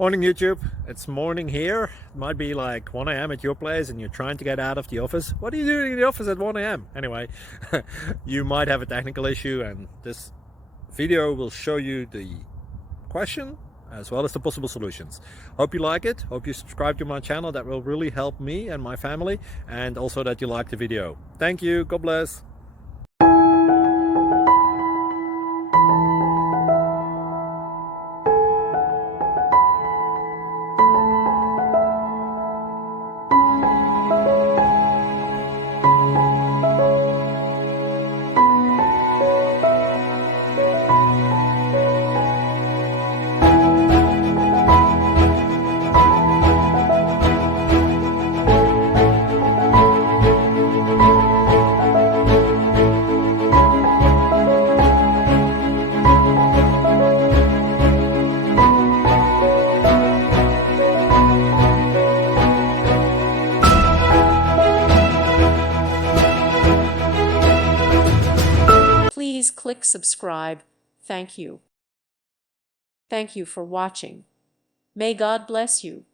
Morning YouTube, it's morning here. It might be like 1 a.m. at your place and you're trying to get out of the office. What are you doing in the office at 1 a.m.? Anyway, you might have a technical issue and this video will show you the question as well as the possible solutions. Hope you like it, hope you subscribe to my channel. That will really help me and my family, and also that you like the video. Thank you, God bless. Please click subscribe. Thank you. Thank you for watching. May God bless you.